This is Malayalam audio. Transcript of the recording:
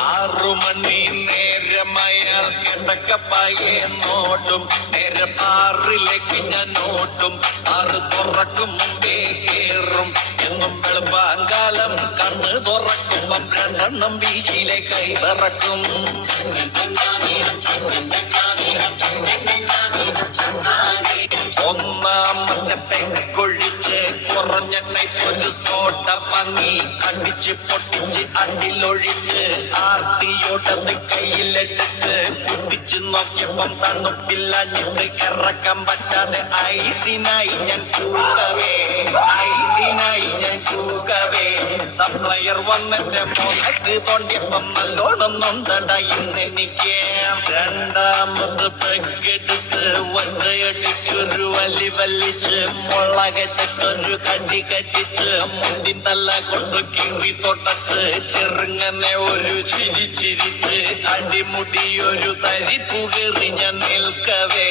ആറുമണി നേരമയാൽ കിടക്കപ്പായെ നോട്ടും നേരെ ആറിലേക്ക് ഞാൻ നോട്ടും ആറ് തുറക്കും മുമ്പേ കേറും എന്നും വെളുപ്പാങ്കാലം കണ്ണ് തുറക്കുമ്പം രണ്ടെണ്ണം വീശിലെ കൈ വിറക്കും. ഒന്നാമത്തെ പെങ്കൊഴിച്ച് കുറഞ്ഞെണ്ണയ്ക്കൊരു സോഡ ഭംഗി അടിച്ച് പൊട്ടിച്ച് അടിലൊഴിച്ച് ആർത്തിയോടത് കയ്യിലെടുത്ത് കുടിച്ച് നോക്കിയപ്പം തണുപ്പില്ലഞ്ഞിട്ട് ഇറക്കാൻ പറ്റാതെ ഐസിനായി ഞാൻ കൂകവേ സപ്ലയർ വന്നെന്റെ മോനക്ക് തോണ്ടിയപ്പം നല്ലോണം നൊന്തട ഇന്നെനിക്ക്. രണ്ടാമത് പെക്കെടുത്ത് ഒറ്റയടിക്കൊരു വലി വലിച്ച് മുളകെട്ടൊരു കടി കറ്റിച്ച് മുണ്ടിൻ തല്ല കൊണ്ട് കീറി തൊട്ടച്ച് ചെറുങ്ങനെ ഒരു ചിരിച്ചിരിച്ച് അടിമുടി ഒരു തരിപ്പുകേറി ഞാൻ നിൽക്കവേ